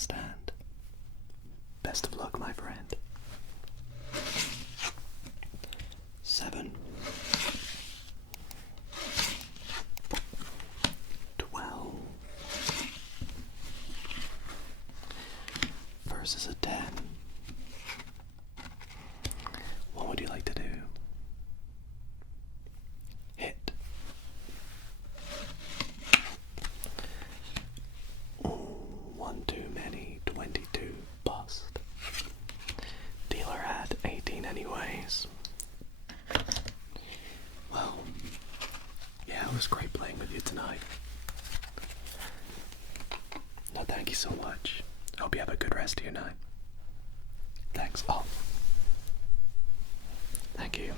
last hand. Best of luck, my friend. 7, 12 versus a 10. What would you like to do? Hit. One too many, 22, bust. Dealer had 18 anyways. Well, yeah, it was great playing with you tonight. No, thank you so much. Hope you have a good rest of your night. Thanks. Oh. Thank you.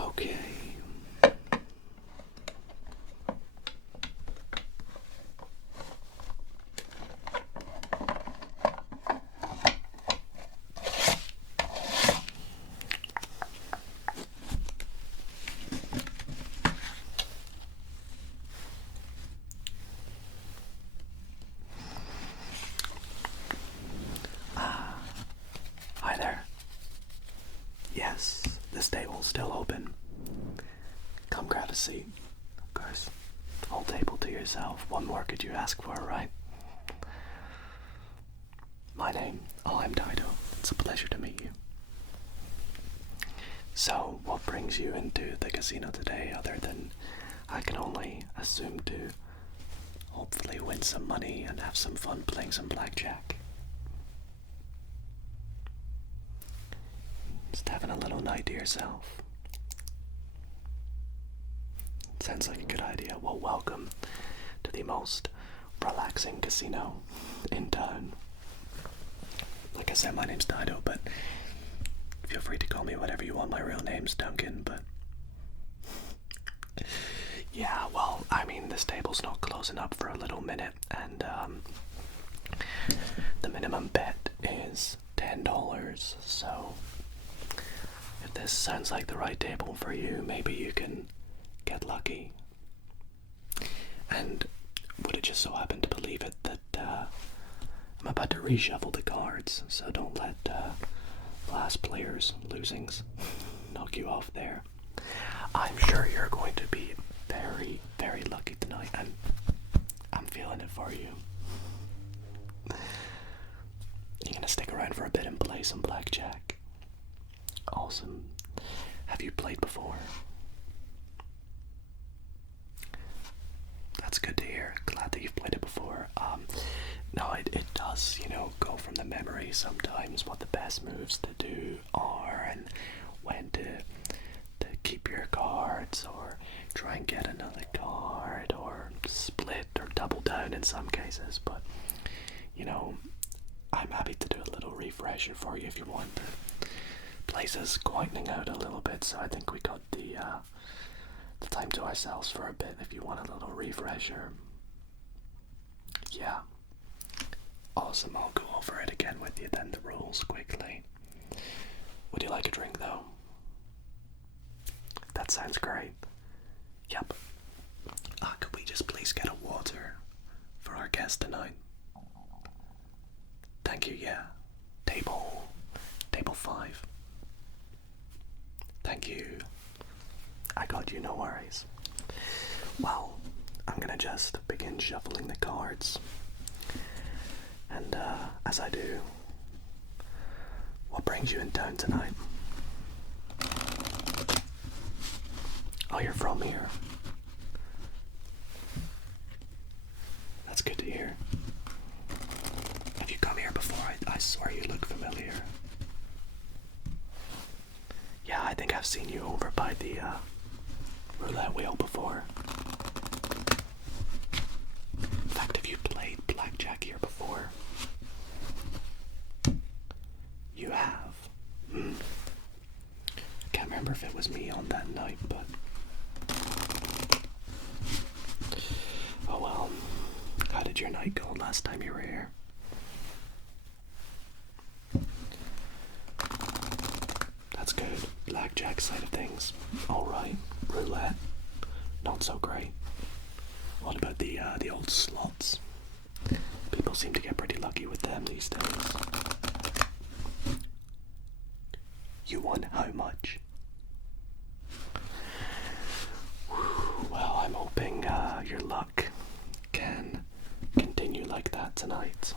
Okay. Hi there. Yes, this table's still open. Come grab a seat. Of course, whole table to yourself. What more could you ask for, right? I'm Dido. It's a pleasure to meet you. So, what brings you into the casino today other than I can only assume to hopefully win some money and have some fun playing some blackjack? Just having a little night to yourself. Sounds like a good idea. Well, welcome to the most relaxing casino in town. Like I said, my name's Dido, but feel free to call me whatever you want. My real name's Duncan, but yeah, well, I mean, this table's not closing up for a little minute, and the minimum bet is $10, so if this sounds like the right table for you, maybe you can get lucky. And would it just so happen to believe it that I'm about to reshuffle the cards, so don't let last player's losings knock you off there. I'm sure you're going to be very, very lucky tonight, and I'm feeling it for you. You're gonna stick around for a bit and play some blackjack. Awesome. Have you played before? That's good to hear. Glad that you've played it before. No, it does, go from the memory sometimes what the best moves to do are and when to keep your cards or try and get another card or split or double down in some cases. But, I'm happy to do a little refresher for you if you want. The place is quietening out a little bit, so I think we got the time to ourselves for a bit if you want a little refresher. Yeah. Awesome, I'll go over it again with you then, the rules quickly. Would you like a drink though? That sounds great. Yep. Could we just please get a water for our guest tonight? Thank you, yeah. Table 5. Thank you. I got you, no worries. Well, I'm gonna just begin shuffling the cards. And as I do, what brings you in town tonight? Oh, you're from here. That's good to hear. Have you come here before? I swear you look familiar. Yeah, I think I've seen you over by the roulette wheel before. In fact, have you played blackjack here before? You have? Can't remember if it was me on that night, but oh well. How did your night go last time you were here? That's good. Blackjack side of things, alright. Roulette, not so great. What about the old slots? People seem to get pretty lucky with them these days. You won how much? Well, I'm hoping your luck can continue like that tonight.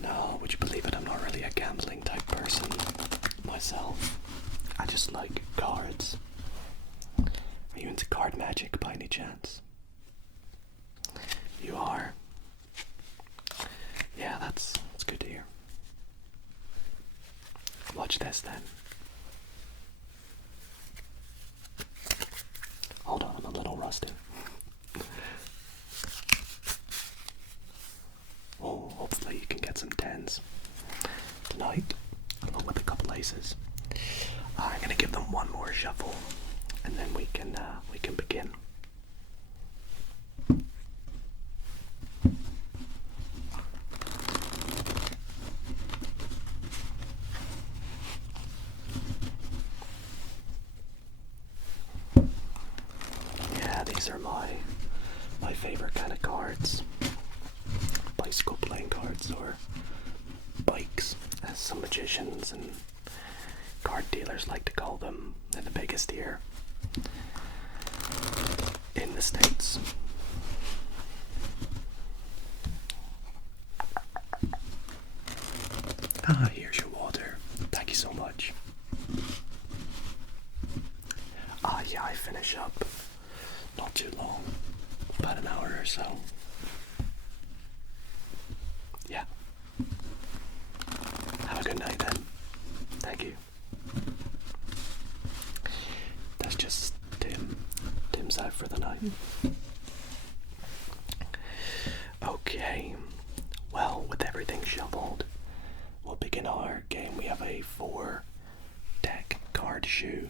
No, would you believe it? I'm not really a gambling type person myself. I just like cards. Are you into card magic by any chance? You are? Yeah, that's good to hear. Watch this then. Hold on, I'm a little rusty. Oh, hopefully you can get some tens tonight, along with a couple aces. I'm gonna give them one more shuffle, and then we can begin. Yeah, these are my favorite kind of cards. Bicycle playing cards, or bikes, as some magicians and card dealers like to call them. They're the biggest here in the States. Here's your water. Thank you so much. Yeah, I finish up not too long, about an hour or so. Yeah. Have a good night then. Thank you. That's just Tim. Tim's out for the night. Okay. Well, with everything shuffled, we'll begin our game. We have a 4-deck card shoe,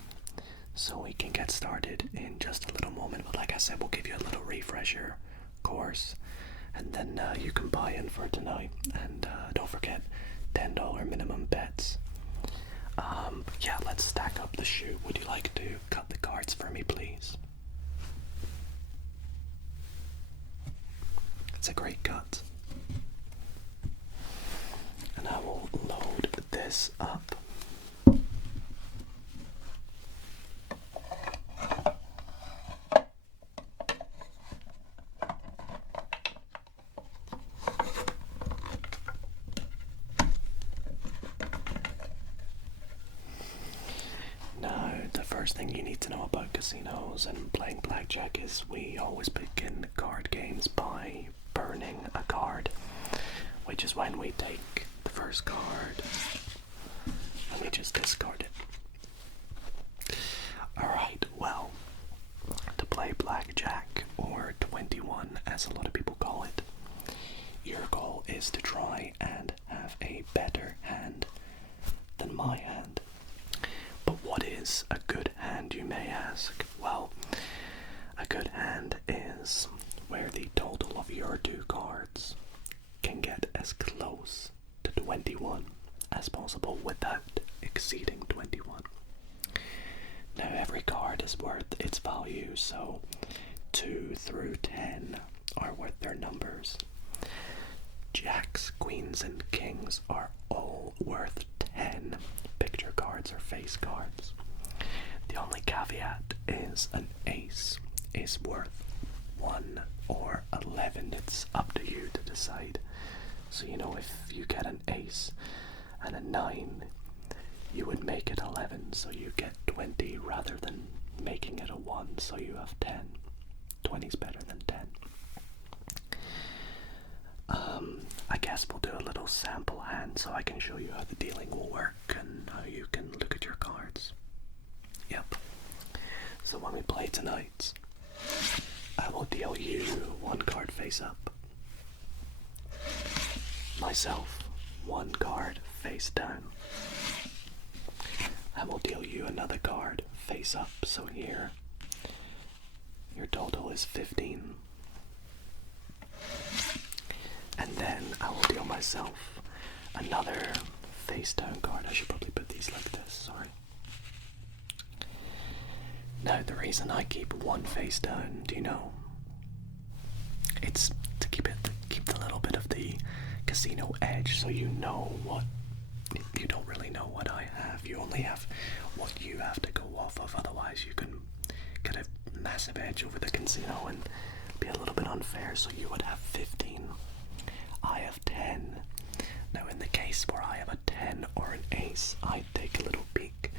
so we can get started in just a little moment. But like I said, we'll give you a little refresher course, and then you can buy in for tonight. And don't forget, $10 minimum bets. Yeah, let's stack up the shoe. Would you like to cut the cards for me, please? It's a great cut. And I will load this up. Now, the first thing you need to know about casinos and playing blackjack is we always begin card games by burning a card, which is when we take the first card and we just discard it. Alright, well, to play blackjack, or 21 as a lot of people call it, your goal is to try and have a better hand than my hand. But what is a good hand, you may ask? Well, a good hand is where the total of your two cards can get as close to 21 as possible without exceeding 21. Now, every card is worth its value, so 2 through 10 are worth their numbers. Jacks, queens, and kings are all worth 10 picture cards or face cards. The only caveat is an ace is worth 1 or 11. It's up to you to decide. So, you know, if you get an ace and a 9, you would make it 11, so you get 20 rather than making it a 1, so you have 10. 20 is better than 10. I guess we'll do a little sample hand so I can show you how the dealing will work and how you can look at your cards. Yep. So when we play tonight, I will deal you 1 card face up. Myself, 1 card face down. I will deal you another card face up, so here your total is 15. And then I will deal myself another face down card. I should probably put these like this, sorry. Now, the reason I keep one face down, do you know? It's to keep the little bit of the casino edge, so you know what. You don't really know what I have. You only have what you have to go off of. Otherwise, you can get a massive edge over the casino and be a little bit unfair. So you would have 15. I have 10. Now, in the case where I have a 10 or an ace, I take a little peek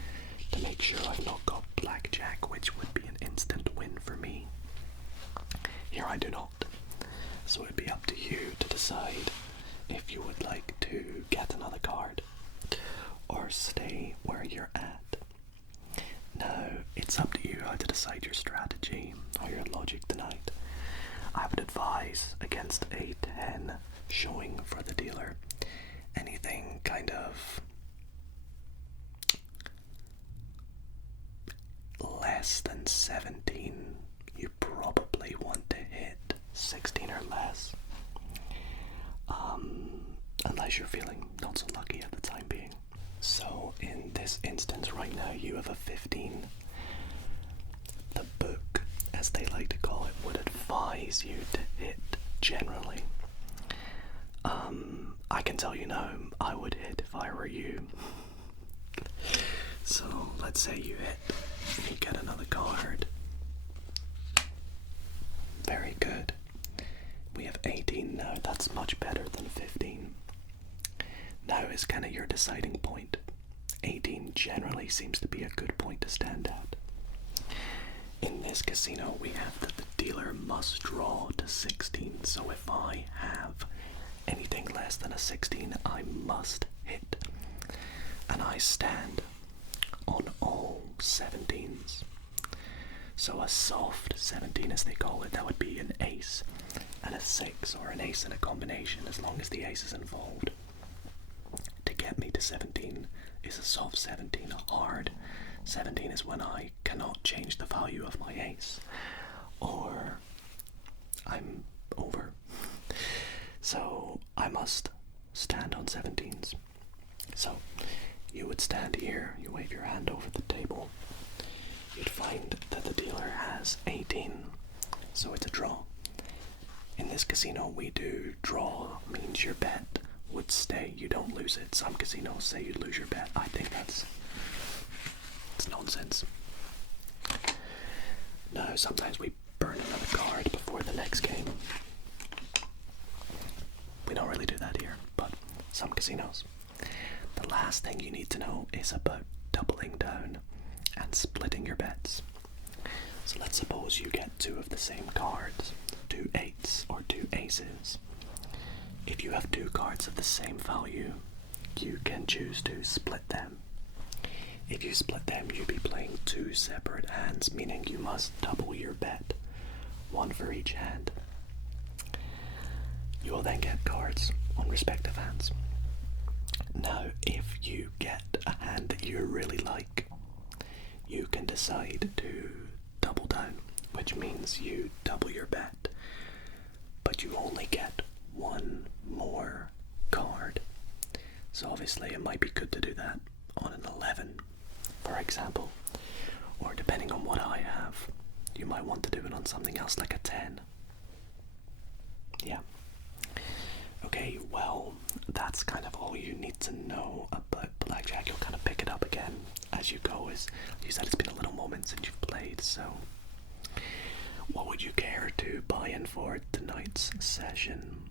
to make sure I've not got blackjack, which would be an instant win for me. Here I do not. So it'd be up to you to decide if you would like to get another card or stay where you're at. Now, it's up to you how to decide your strategy or your logic tonight. I would advise against a 10 showing for the dealer. Anything kind of less than 17, you probably want to hit 16 or less. Unless you're feeling not so lucky at the time being. So in this instance right now you have a 15. The book, as they like to call it, would advise you to hit generally. I can tell you now, I would hit if I were you. So let's say you hit, you get another card. Very good. We have 18 now, that's much better than 15. Now is kind of your deciding point. 18 generally seems to be a good point to stand at. In this casino, we have that the dealer must draw to 16, so if I have anything less than a 16, I must hit. And I stand on all 17s. So a soft 17, as they call it, that would be an ace and a 6, or an ace and a combination, as long as the ace is involved. To get me to 17 is a soft 17. A hard 17 is when I cannot change the value of my ace, or I'm over. So I must stand on 17s. So you would stand here, you wave your hand over the table, you'd find that the dealer has 18, so it's a draw. In this casino we do draw means your bet would stay, you don't lose it. Some casinos say you lose your bet. I think it's nonsense. No, sometimes we burn another card before the next game. We don't really do that here, but some casinos. The last thing you need to know is about doubling down and splitting your bets. So let's suppose you get two of the same cards, 2 8s or 2 aces. If you have 2 cards of the same value, you can choose to split them. If you split them, you'll be playing 2 separate hands, meaning you must double your bet, 1 for each hand. You will then get cards on respective hands. Now, if you get a hand that you really like, you can decide to double down, which means you double your bet, but you only get 1 more card. So obviously it might be good to do that on an 11, for example, or depending on what I have, you might want to do it on something else like a 10. Yeah. Okay, well, that's kind of all you need to know about blackjack. You'll kind of pick it up again as you go. As you said, it's been a little moment since you've played, so what would you care to buy in for tonight's session?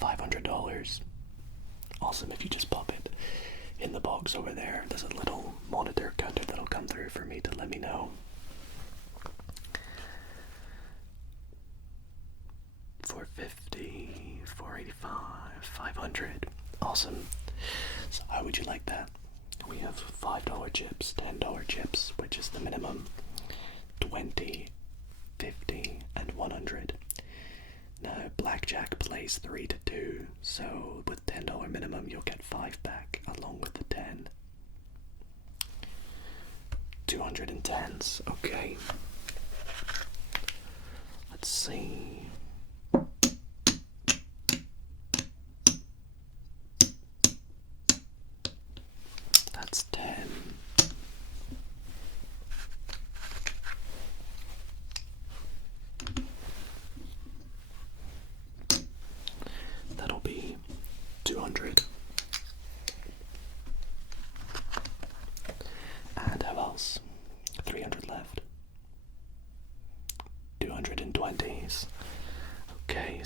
$500. Awesome. If you just pop it in the box over there, there's a little monitor counter that'll come through for me to let me know. $450, $485, $500. Awesome. So how would you like that? We have $5 chips, $10 chips, which is the minimum, 20, 50, and 100. Now, blackjack plays 3 to 2, so with $10 minimum, you'll get 5 back along with the 10. 210s, okay. Let's see. That's 10.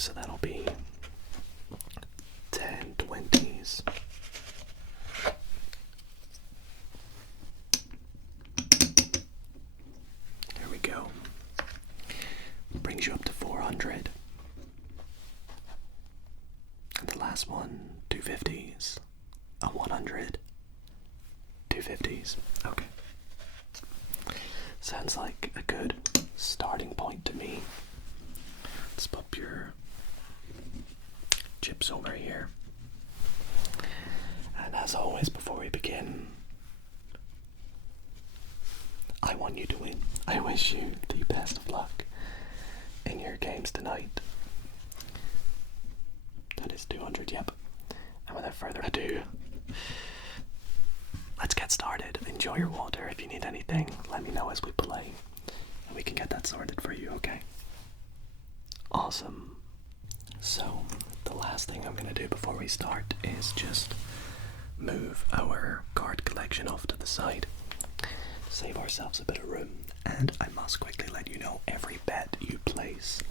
so that'll be 10 20s. There we go. Brings you up to 400. And the last one, 250s. A 100. 250s. Okay. Sounds like a good starting point to me. Let's pop your chips over here. And as always, before we begin, I want you to win. I wish you the best of luck in your games tonight. That is 200, yep. And without further ado, let's get started. Enjoy your water. If you need anything, let me know as we play, and we can get that sorted for you, okay? Awesome. So, the last thing I'm going to do before we start is just move our card collection off to the side. Save ourselves a bit of room. And I must quickly let you know, every bet you place,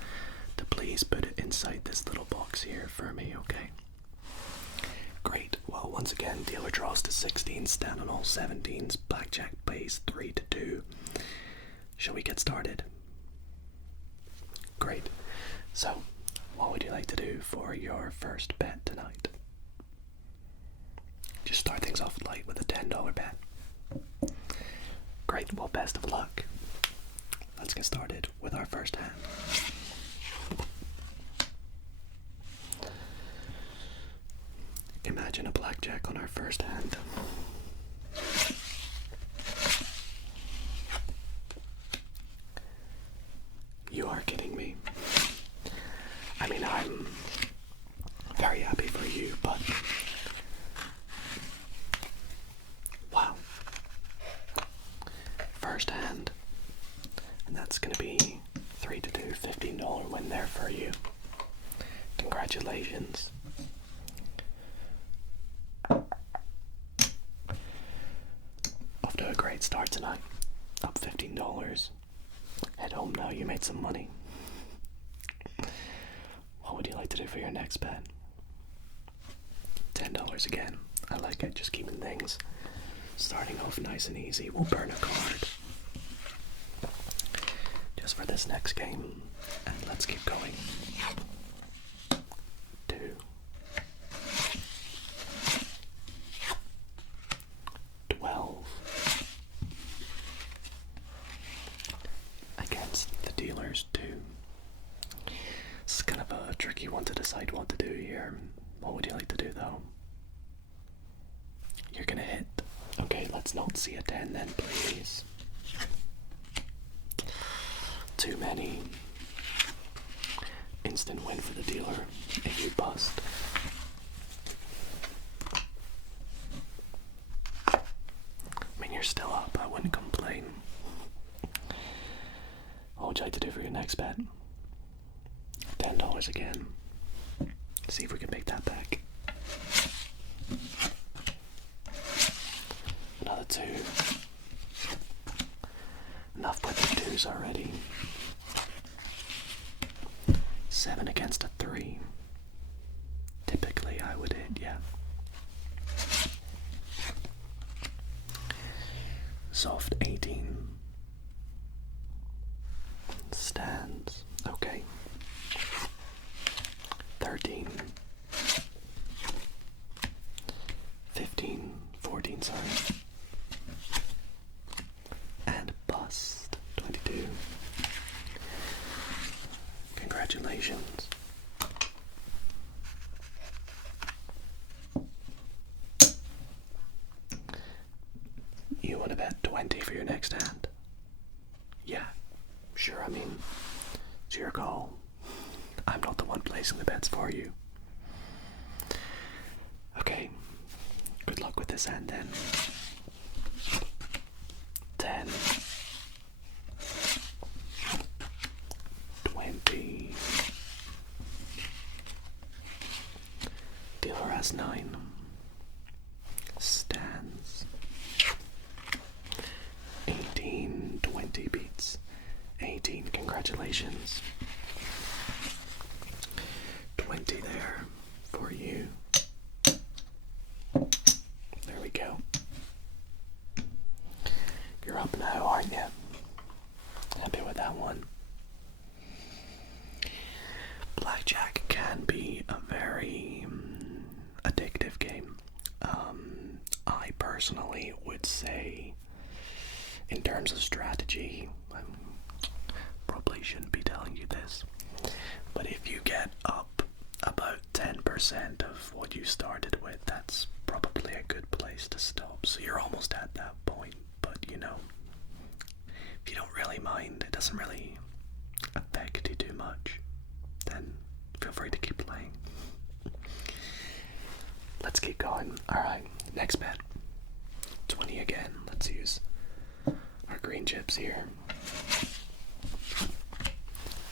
to please put it inside this little box here for me, okay? Great. Well, once again, dealer draws to 16, stand on all 17s, blackjack pays 3-2. Shall we get started? Great. So, what would you like to do for your first bet tonight? Just start things off light with a $10 bet. Great. Well, best of luck. Let's get started with our first hand. Imagine a blackjack on our first hand. You are kidding me. I mean, I'm very happy for you, but wow. First hand, and that's gonna be 3-2, $15 win there for you. Congratulations. Off to a great start tonight. Up $15. Head home now, you made some money. What would you like to do for your next bet? $10 again. I like it, just keeping things starting off nice and easy. We'll burn a card just for this next game, and let's keep going. 2, 12 against the dealers 2. It's kind of a tricky one to decide what to do here. What would you like to do though? You're gonna hit. Okay, let's not see a 10 then, please. Too many. Instant win for the dealer if you bust. I mean, you're still up, I wouldn't complain. What would you like to do for your next bet? $10 again. See if we can make that back. Another 2. Enough with the 2s already. 7 against a 3. Typically I would hit, yeah. Soft 18. Stands. Okay. 13. 15. 14, sorry. And bust. 22. Congratulations. You want to bet 20 for your next hand? Yeah, sure, I mean, it's your call. I'm not the one placing the bets for you. Okay, good luck with this hand then. 10. 20. Dealer has 9. Stands. 18. 20 beats. 18. Congratulations. up now, aren't you? Happy with that one. Blackjack can be a very addictive game. I personally would say, in terms of strategy, I probably shouldn't be telling you this, but if you get up about 10% of what you started with, that's probably a good place to stop. So you're almost at that point, but you know, if you don't really mind, it doesn't really affect you too much, then feel free to keep playing. Let's keep going. Alright, next bet. 20 again. Let's use our green chips here.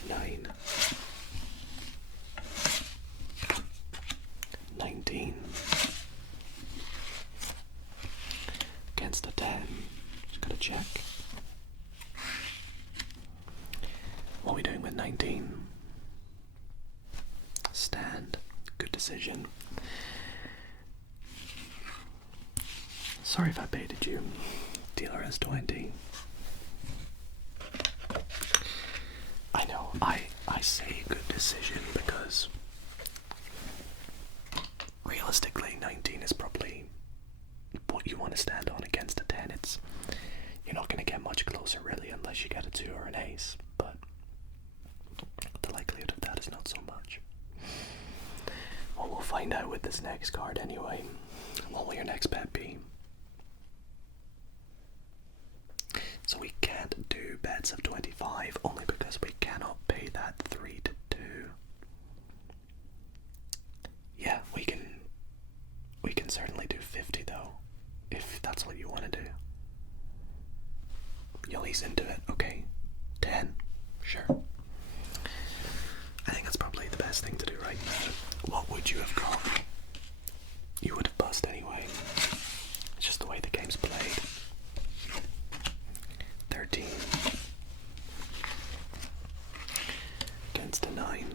9. 19. Against a 10. Just gotta check. What are we doing with 19? Stand. Good decision. Sorry if I baited you. Dealer has 20. I know, I say good decision because realistically 19 is probably what you want to stand on against a 10. You're not going to get much closer really unless you get a 2 or an ace, but the likelihood of that is not so much. Well, we'll find out with this next card anyway. What will your next bet be? So we can't do bets of 25 only because we cannot pay that 3 to 2. Yeah, we can certainly do 50 though, if that's what you want to do. You'll ease into it, okay. 10, sure. I think that's probably the best thing to do right now. What would you have got? You would have bust anyway. It's just the way the game's played. 13. Against a 9.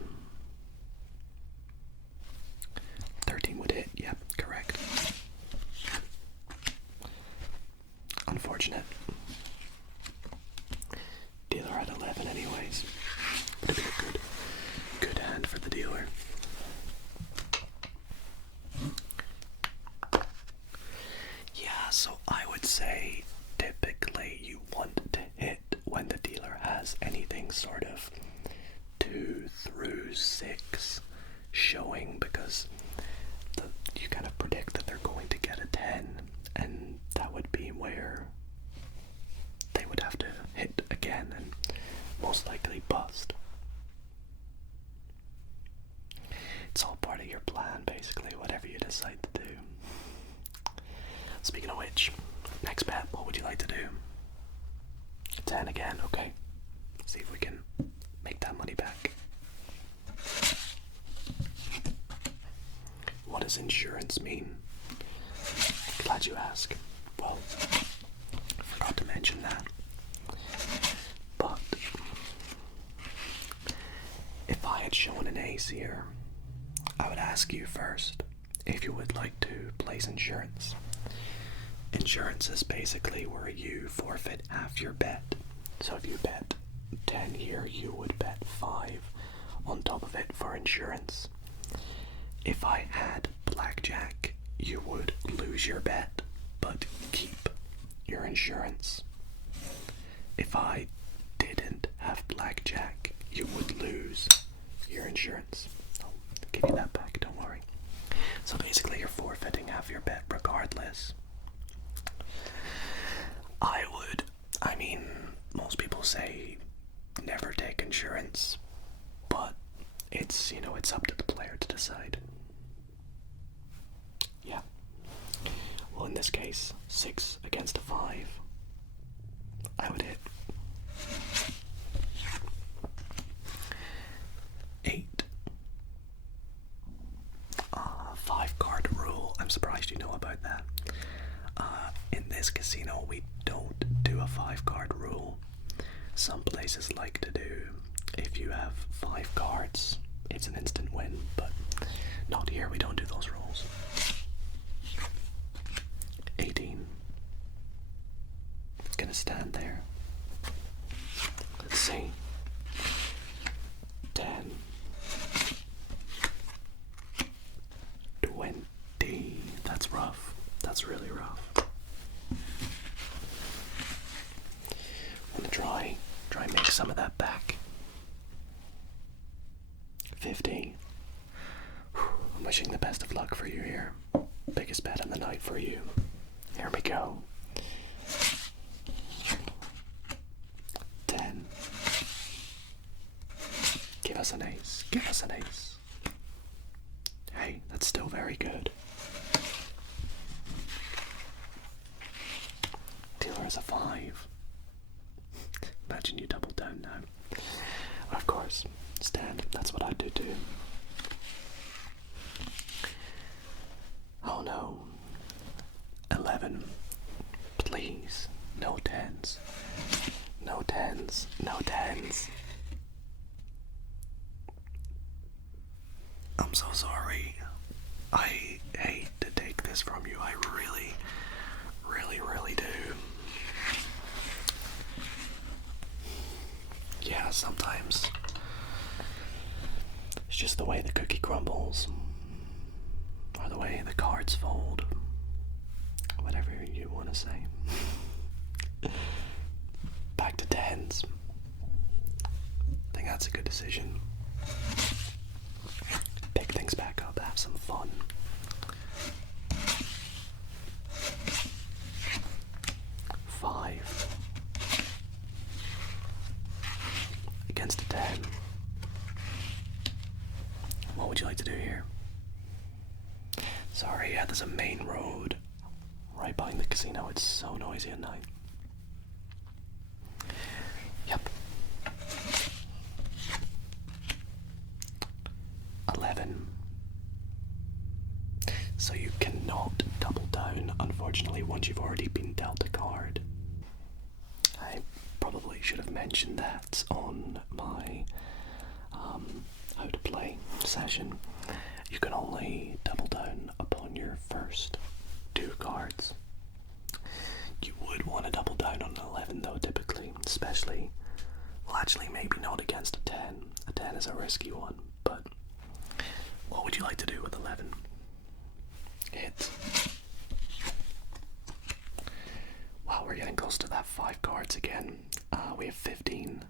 13 would hit, yep, correct. Unfortunate. Dealer at 11 anyways. But it'd be a good hand for the dealer. Yeah, so I would say typically you want to hit when the dealer has anything sort of 2 through 6 showing, because you kind of predict that they're going to get a 10, and that would be where they would have to hit again and most likely bust. It's all part of your plan basically, whatever you decide to do. Speaking of which, next bet, what would you like to do? 10 again, okay. See if we can make that money back. What does insurance mean? Glad you ask. Well, I forgot to mention that. But if I had shown an ace here, I would ask you first if you would like to place insurance. Insurance is basically where you forfeit half your bet. So if you bet 10 here, you would bet 5 on top of it for insurance. If I had blackjack, you would lose your bet, but keep your insurance. If I didn't have blackjack, you would lose your insurance. I'll give you that back, don't worry. So basically you're forfeiting half your bet regardless. Most people say never take insurance, but it's up to the player to decide. Yeah. Well, in this case, 6 against a 5, I would hit. 8. 5-card rule. I'm surprised you know about that. In this casino, we don't do a 5-card rule. Some places like to do. If you have 5 cards, it's an instant win, but not here. We don't do those rules. 18. It's gonna stand there. Let's see. 10, 20. That's rough. That's really rough. I'm gonna try and make some of that back. 50. I'm wishing the best of luck for you here. Biggest bet of the night for you. Here we go. 10. Give us an ace. Give us an ace. Hey, that's still very good. Dealer is a 5. Imagine you double down now. Of course, stand. That's what I do too. Oh no. 11. Please. No 10s. No 10s. No 10s. I'm so sorry. I hate to take this from you. I really, really, really do. Yeah, sometimes it's just the way the cookie crumbles, or the way the cards fold, whatever you want to say. Back to 10s. I think that's a good decision. Pick things back up, have some fun. 5. Against a 10. What would you like to do here? Sorry, yeah, there's a main road right behind the casino. It's so noisy at night. Yep. 11. So you cannot double down, unfortunately, once you've already been dealt a card. I probably should have mentioned that on my how to play session. You can only double down upon your first 2 cards. You would want to double down on an 11 though, typically, especially, well, actually maybe not against a 10. A 10 is a risky one, but what would you like to do with 11? Hit. Wow, we're getting close to that 5 cards again. We have 15.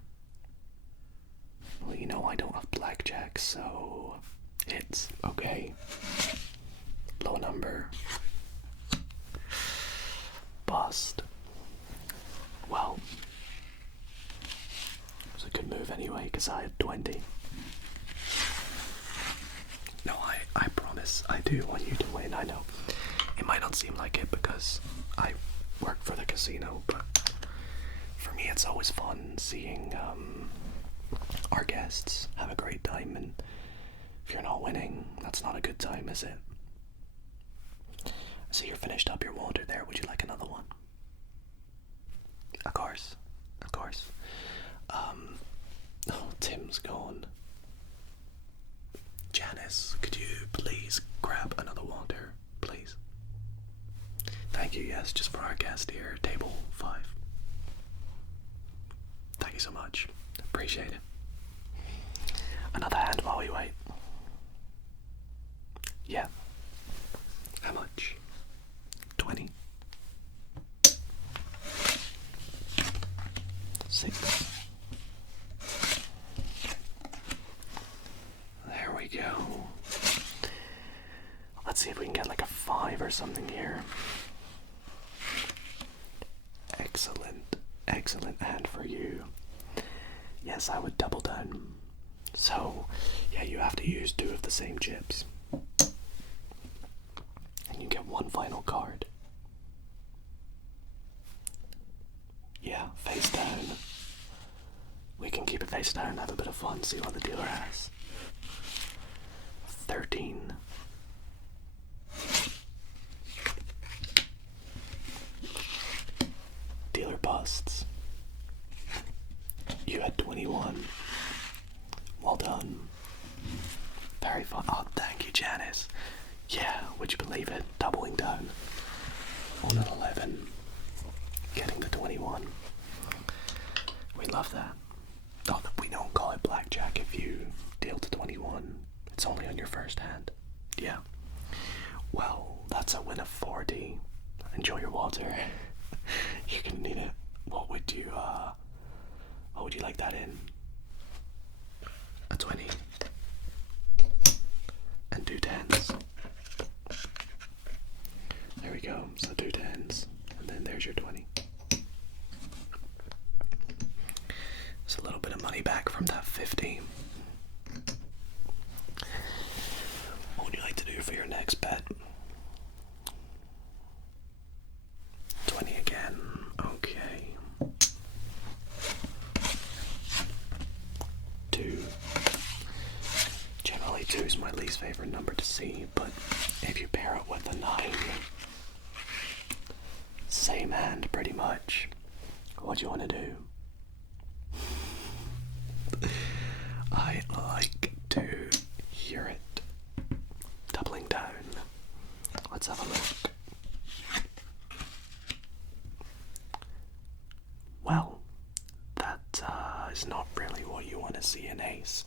Well, you know I don't have blackjack, so hits. Okay. Low number. Bust. Well, it was a good move anyway, because I had 20. No, I promise, I do want you to win. I know it might not seem like it because I work for the casino, but for me it's always fun seeing our guests have a great time, and if you're not winning, that's not a good time, is it? So you're finished up your water there. Would you like another one? Of course, of course. Oh, Tim's gone. Janice, could you please grab another water, please? Thank you, yes, just for our guest here, table 5. Thank you so much. Appreciate it. Another hand while we wait. Yeah. How much? 20. 6. There we go. Let's see if we can get like a 5 or something here. Excellent. Excellent hand for you. Yes, I would double down. So, yeah, you have to use 2 of the same chips. And you get 1 final card. Yeah, face down. We can keep it face down, have a bit of fun, see what the dealer has. 13. Dealer busts. You had 21. Well done. Very fun. Oh, thank you, Janice. Yeah, would you believe it? Doubling down on an 11. Getting the 21. 21. We love that. Oh, we don't call it blackjack if you deal to 21. It's only on your first hand. Yeah. Well, that's a win of 40. Enjoy your water. You're gonna need it. What would you like that in? A 20. And 2 tens. There we go. So 2 tens. And then there's your 20. It's a little bit of money back from that 50. What would you like to do for your next bet? 20 again. Okay. 2. Generally 2 is my least favorite number to see, but if you pair it with a 9, same hand pretty much. What do you want to do? I like to hear it. Doubling down. Let's have a look. Well, that is not really what you want to see in ace.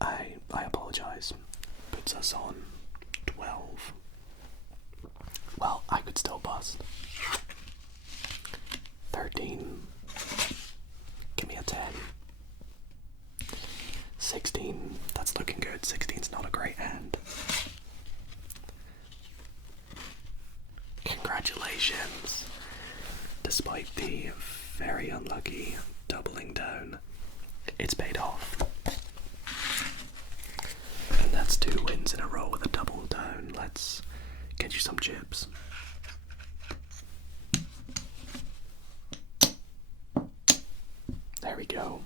I apologize. Puts us on 12. Well, I could still bust. 13. Give me a 10. 16. That's looking good. 16's not a great hand. Congratulations. Despite the very unlucky doubling down, it's paid off. And that's 2 wins in a row with a double down. Let's get you some chips. There we go.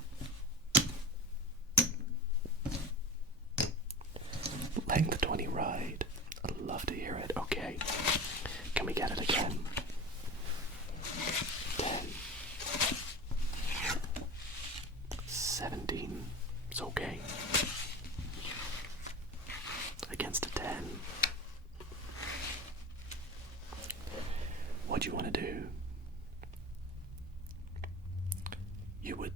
Letting the 20 ride. I'd love to hear it. Okay. Can we get it again? 10. 17. It's okay. Against a 10. What do you want to do? You would...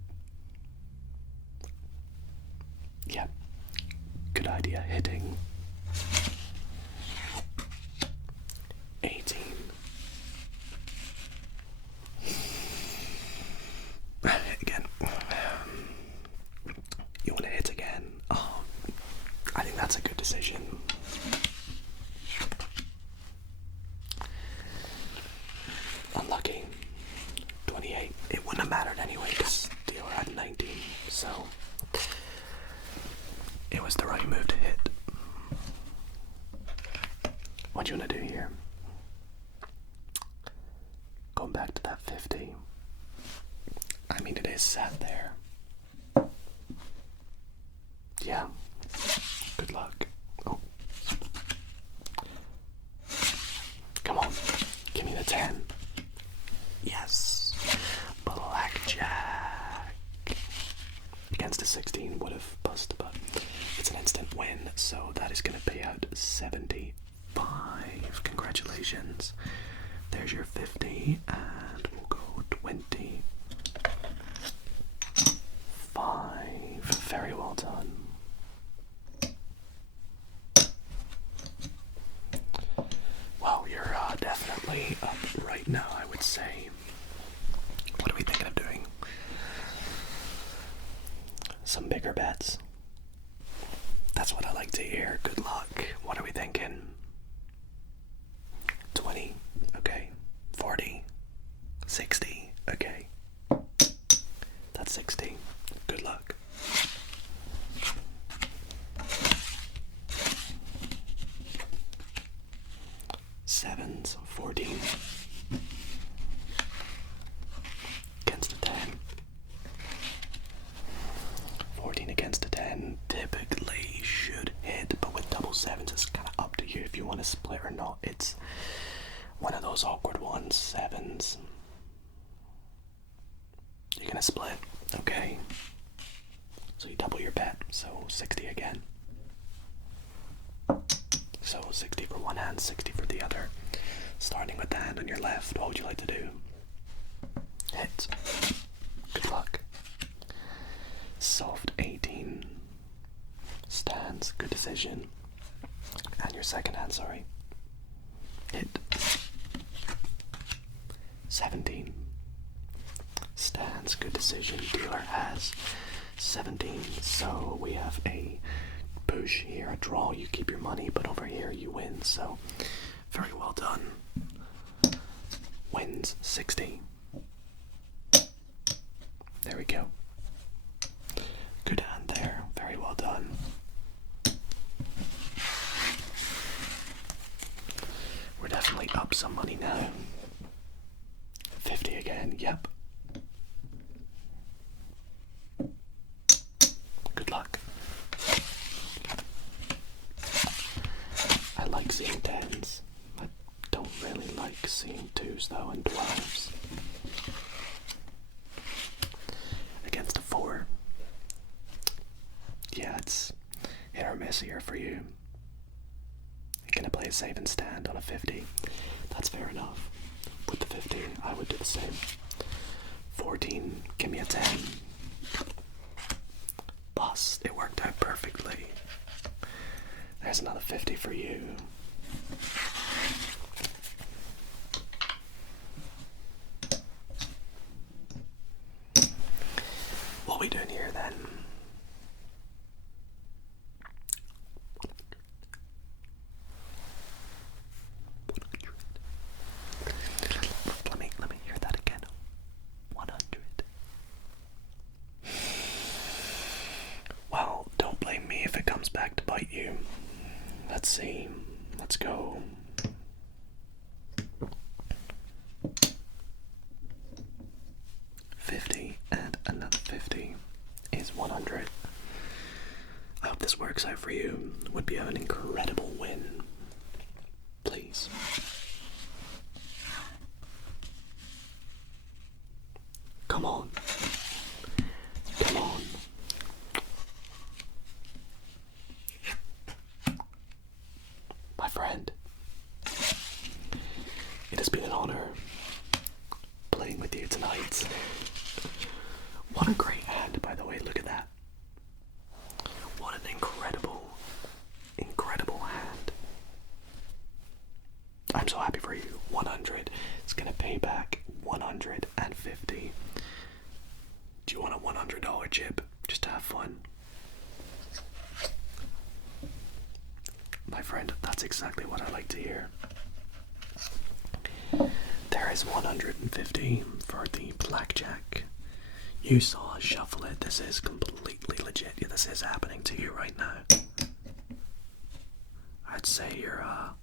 Yeah. Good idea. Hitting 18. Again. You want to hit again? Oh, I think that's a good decision. Unlucky. 28. It wouldn't have mattered anyway because dealer had 19, so it was the right move to hit. What do you want to do here? Going back to that 50. I mean, it is sat there. Yeah. Good luck. Oh. Come on. Give me the 10. Yes. Blackjack. Against a 16 would have busted, but it's an instant win, so that is going to pay out 75. Congratulations. There's your 50, and we'll go 20. 5. Very well done. Well, you're definitely up right now, I would say. What are we thinking of doing? Some bigger bets. That's what I like to hear. Good luck. What are we thinking? 20. Okay. 40. 60. Okay. That's 60. Good luck. Sevens. 14. Against a 10. 14 against a 10 typically should hit, but with double sevens it's kind of up to you if you want to split or not. It's one of those awkward ones. Sevens. You're gonna split, okay? So you double your bet, so 60 again. So 60 for one hand, 60 for the other. Starting with the hand on your left, what would you like to do? Hit. Good luck. Soft 18. Stands. Good decision. And your second hand, sorry. Hit. 17. Stands. Good decision. Dealer has 17. So we have a push here, a draw. You keep your money, but over here you win. So very well done. Wins 60. There we go. Good hand there. Very well done. We're definitely up some money now. 50 again. Yep. Good luck. I like seeing 10s. I don't really like seeing 2s though and 12s. Against a 4. Yeah, it's hit or miss here for you. You're gonna play a save and stand on a 50. That's fair enough. With the 50, I would do the same. 14, give me a 10. Bust, it worked out perfectly. There's another 50 for you. What are we doing here then? Let me hear that again. 100. Well, don't blame me if it comes back to bite you. Let's see. Let's go. $50 and another 50 is 100. I hope this works out for you. Would be an incredible win. Please. Come on. Come on. My friend, it has been an honor playing with you tonight. What a great hand, by the way, look at that. What an incredible, incredible hand. I'm so happy for you. 100. It's gonna pay back 150. Do you want a $100 chip just to have fun? My friend, that's exactly what I like to hear. There is 150 for the blackjack. You saw us shuffle it. This is completely legit. Yeah, this is happening to you right now. I'd say you're up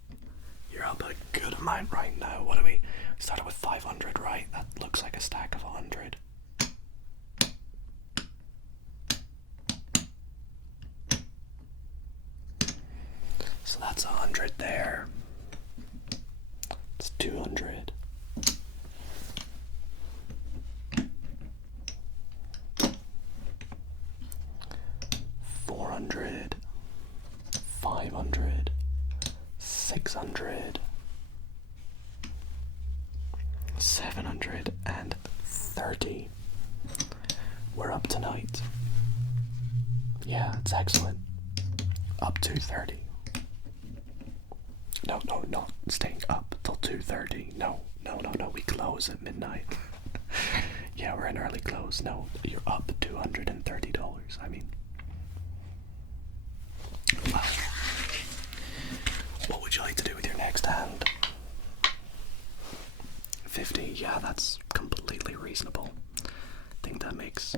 a good amount right now. What do we started with 500, right? That looks like a stack of 100. So that's 100 there. It's 200. $400, $500, $600, $730. We're up tonight. Yeah, it's excellent. Up to 30. No, not staying up till 2:30. No, we close at midnight. Yeah, we're in early close. No, you're up $230. I mean, wow. What would you like to do with your next hand? 50, yeah, that's completely reasonable. I think that makes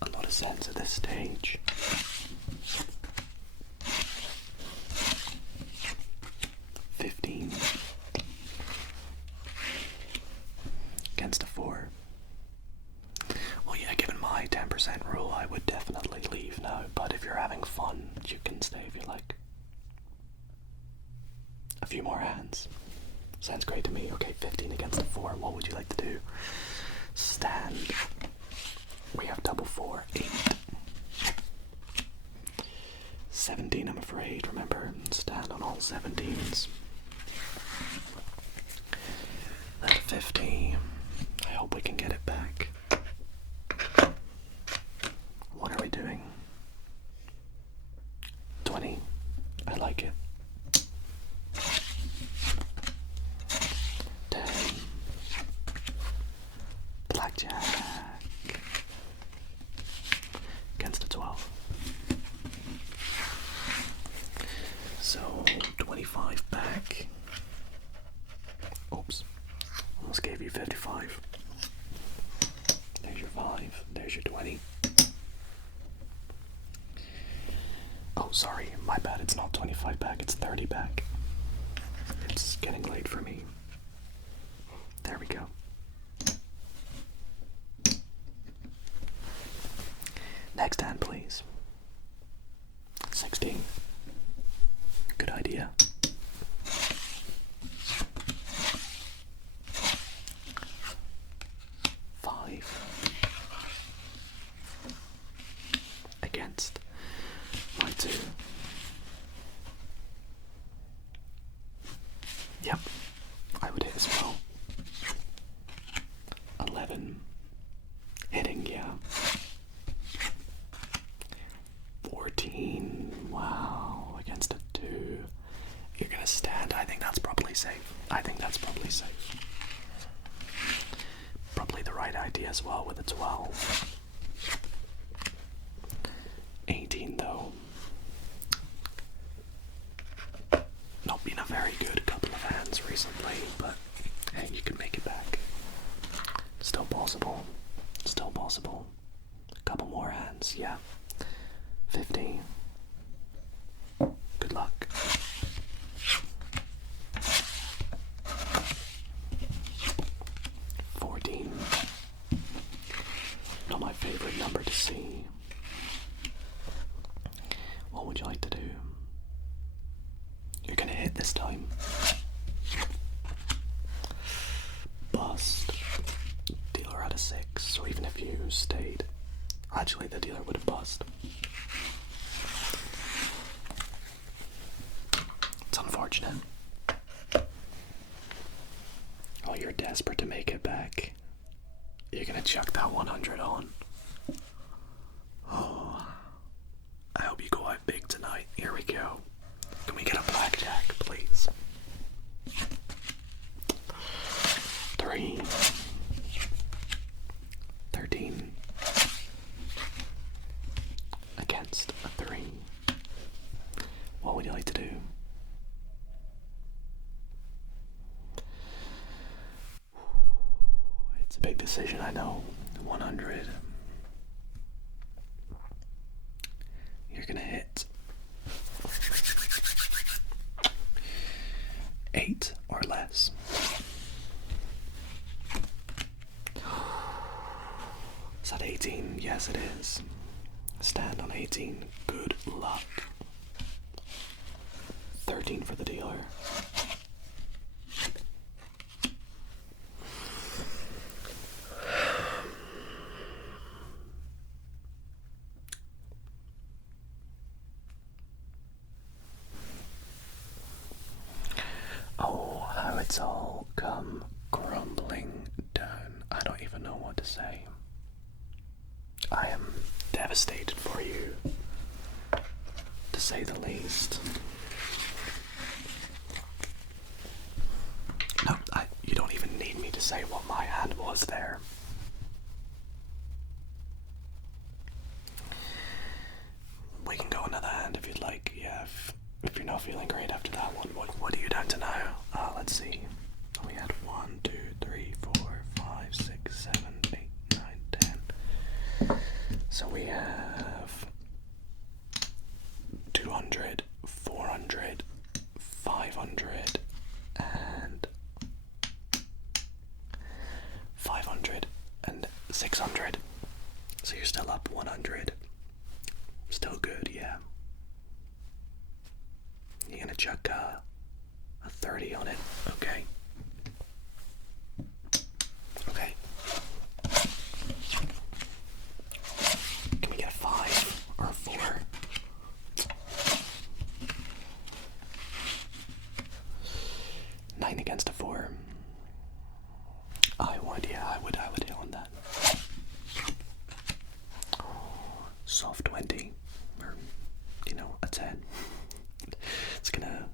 a lot of sense at this stage. Against a 4. Well, yeah, given my 10% rule, I would definitely leave now, but if you're having fun, you can stay if you like. A few more hands. Sounds great to me. Okay, 15 against a 4. What would you like to do? Stand. We have double 4, 8. 17, I'm afraid. Remember, stand on all 17s. 50. I hope we can get it back. What are we doing? 20. I like it. 10. Blackjack. Against a 12. So 25 back. Oops. Almost gave you 55. There's your 5. There's your 20. Oh, sorry. My bad. It's not 25 back. It's 30 back. It's getting late for me. There we go. Next hand, please. 16. Good idea. 5. Against my 2. Yep, I would hit as well. 11. Hitting, yeah. 14. Wow, against a 2. You're gonna stand. I think that's probably safe. Probably the right idea as well with a 12. 18 though. Not been a very good couple of hands recently, but hey, you can make it back. Still possible. A couple more hands, yeah. 50. Good luck. 14. Not my favorite number to see. What would you like to do? You're gonna hit this time. Bust. Dealer had a 6, so even if you stayed, actually the dealer would have bust. It's unfortunate. Oh, you're desperate to make it back. You're gonna chuck that 100 on. Oh, I hope you go out big tonight. Here we go. Can we get a blackjack, please? 3. 13. Against a 3. What would you like to do? It's a big decision, I know. 100. You're gonna hit 8 or less. Is that 18? Yes, it is. Stand on 18. Good luck. 13 for the dealer. Oh, how it's all come crumbling down. I don't even know what to say. I am devastated for you, to say the least. No, you don't even need me to say what my hand was there. We can go another hand if you'd like. Yeah, if you're not feeling great after that one, what are you down to now? Let's see. We had 1, 2, 3, 4, 5, 6, 7, 8, 9, 10. So we have 200, 400, 500, and 500 and 600. So you're still up 100. Still good, yeah. You're gonna chuck a 30 on it, okay? Okay. Can we get a 5 or a 4? Nine against a 4. I would hit on that. Soft 20, or, a 10. It's gonna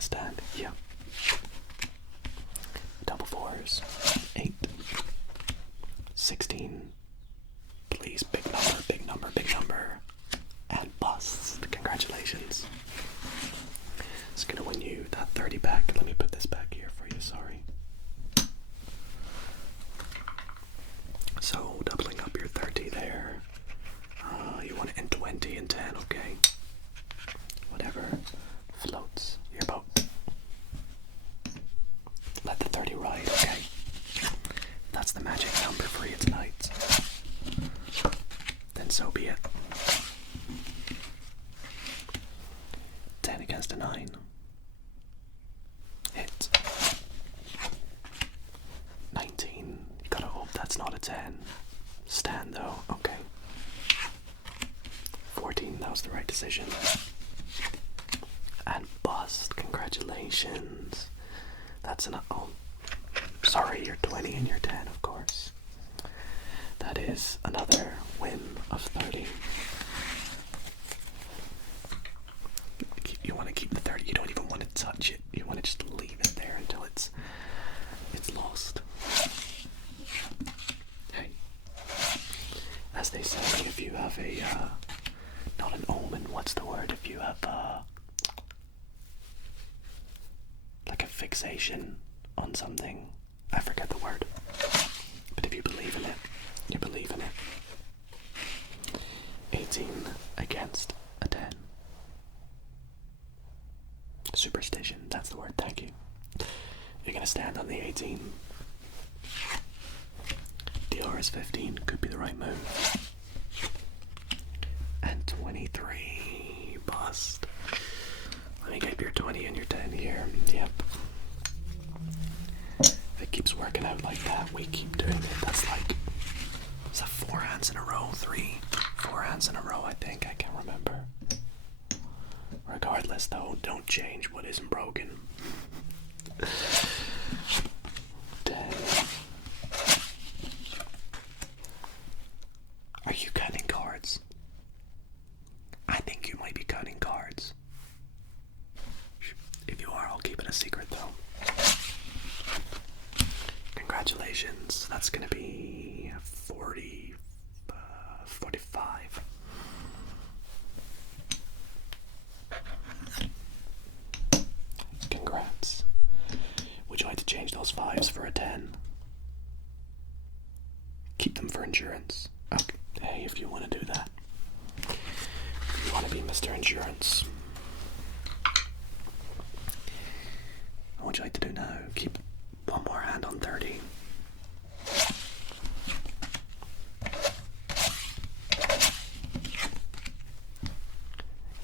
stand, yeah. Double fours, 8, 16, please, big number, and bust. Congratulations. It's gonna win you that 30 back. Let me put this back here for you, sorry. So, doubling up your 30 there. You want it in 20 and 10, okay? Whatever floats your boat. Let the 30 ride, okay? That's the magic number for you tonight. Then so be it. 10 against a 9. Hit. 19. You gotta hope that's not a 10. Stand though, okay. 14, that was the right decision. And bust, congratulations. That's an, oh, sorry, you're 20 and you're 10, of course. That is another win of 30. You want to keep the 30, you don't even want to touch it. You want to just leave it there until it's lost. Hey, as they say, if you have a, not an omen, what's the word? If you have, like a fixation on something, I forget the word, but if you believe in it, you believe in it. 18 against a 10. Superstition, that's the word, thank you. You're gonna stand on the 18. DR is 15, could be the right move. And 23, bust. Let me get your 20 and your 10 here, yep. If it keeps working out like that, we keep doing it. That's like, is that 4 hands in a row? 3? 4 hands in a row, I think, I can't remember. Regardless though, don't change what isn't broken. 10. Are you counting cards? I think you might be counting cards. If you are, I'll keep it a secret though. Congratulations, that's gonna be 40, 45. Congrats. Would you like to change those 5s for a 10? Keep them for insurance. Okay, hey, if you want to do that. If you want to be Mr. Insurance. What would you like to do now? Keep one more hand on 30.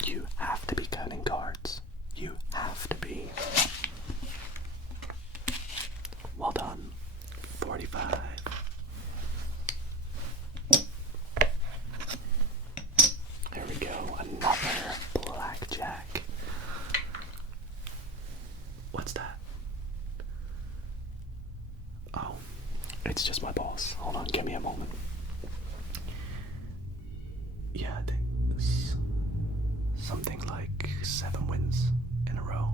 You have to be counting cards. You have to be. Well done. 45. There we go. Another blackjack. What's that? Oh, it's just my boss. Hold on, give me a moment. Yeah, I think it's something like 7 wins in a row.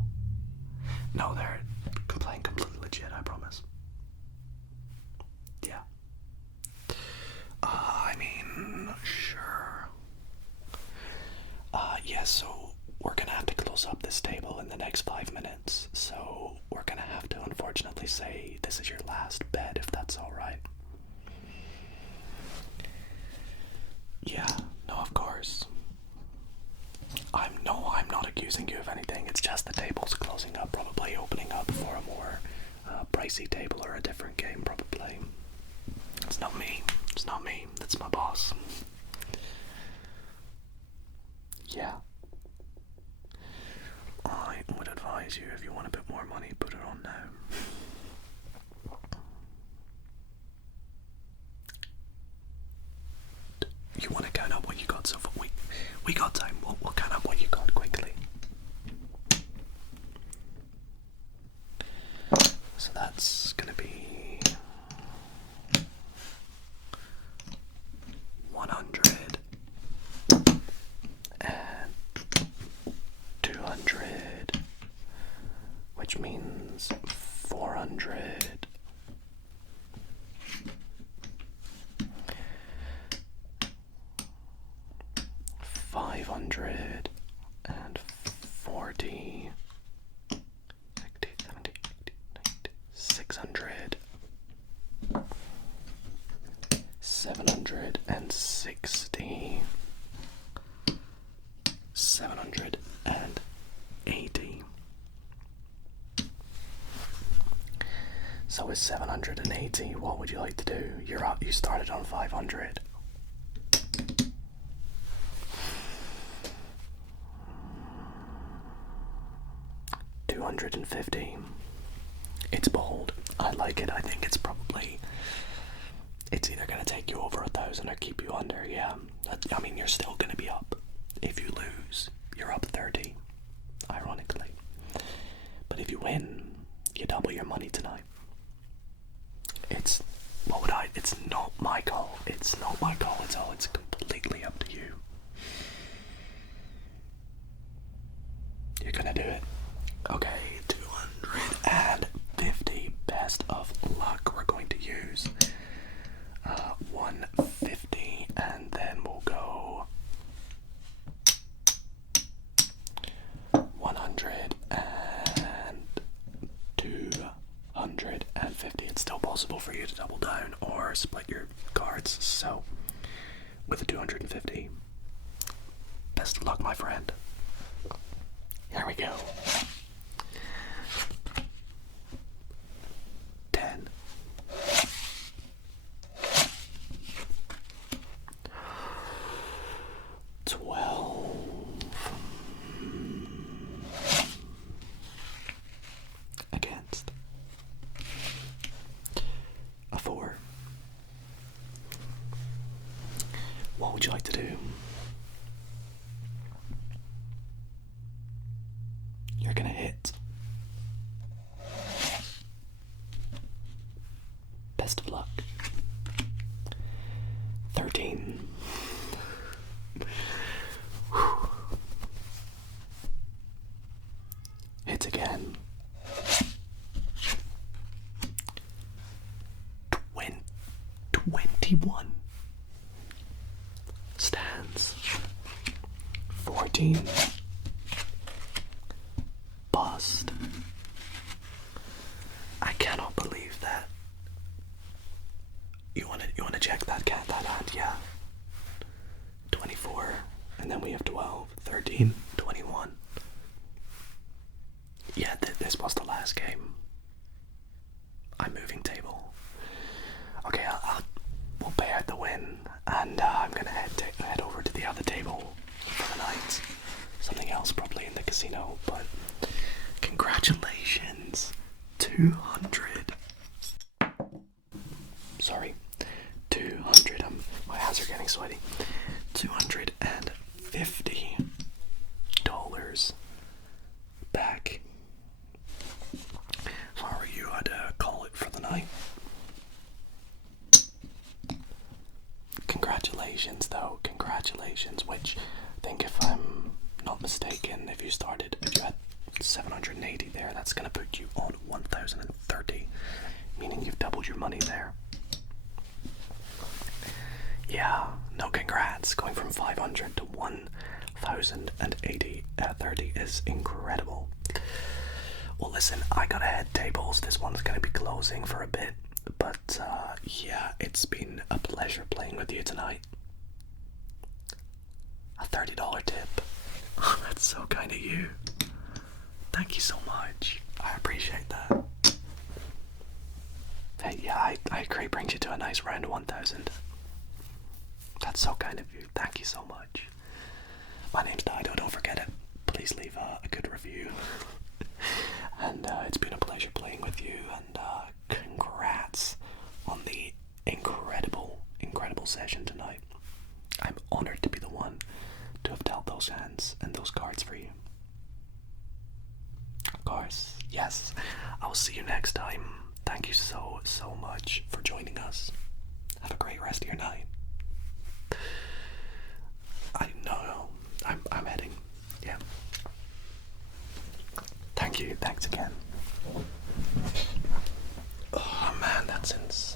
No, they're playing completely legit, I promise. Yeah. I mean, sure. Yeah, so we're gonna have to close up this table in the next 5 minutes, so we're gonna have to unfortunately say this is your last bet, if that's alright. Yeah, no, of course. I'm not accusing you of anything, it's just the table's closing up, probably opening up for a more pricey table or a different game, probably. It's not me, it's my boss. Yeah. I would advise you, if you want a bit more money, put it on now. You want to count up what you got so far? We got time, we'll count up what you got quickly. So that's gonna be 540, 600, 760, 780. So with 780, what would you like to do? You're up, you started on 500. $250. It's bold. I like it. I think it's probably, it's either going to take you over 1,000 or keep you under. Yeah, I mean, you're still going to be up. If you lose, you're up 30, ironically. But if you win, you double your money tonight. It's not my call. It's not my call at all. It's completely up to you. You're gonna do it. Okay, 250. Best of luck. We're going to use 150, and then we'll go 100 and 250. It's still possible for you to double down or split your cards. So, with a 250, best of luck, my friend. Here we go. 10. 12. Against. A 4. What would you like to do? You're gonna hit. Best of luck. 13. Hits again. 21. Stands. 14. Bust. I cannot believe that. You wanna check that hand, yeah. 24, and then we have 12, 13, 21. Yeah, this was the last game. I'm moving table. Okay, we'll pay out the win, and I'm gonna head over to the other table for the night. Something else probably in the casino, but congratulations, 200. Sorry, 200. My hands are getting sweaty. $250 back. If I were you, I'd call it for the night. Congratulations, though. Congratulations. Which I think, if I'm not mistaken, if you had 780 there, that's gonna put you on 1,030, meaning you've doubled your money there. Yeah, no congrats. Going from 500 to 1,080 at 30 is incredible. Well, listen, I gotta head tables. This one's gonna be closing for a bit, but yeah, it's been a pleasure playing with you tonight. A $30 tip. Oh, that's so kind of you. Thank you so much. I appreciate that. Hey, yeah, I agree. Brings you to a nice round 1,000. That's so kind of you. Thank you so much. My name's Dido. Don't forget it. Please leave a good review. And it's been a pleasure playing with you. And congrats on the incredible session tonight. I'm honored to be the one to have dealt those hands and those cards for you. Of course, yes. I will see you next time. Thank you so much for joining us. Have a great rest of your night. I'm heading. Yeah. Thank you. Thanks again. Oh man, that's insane.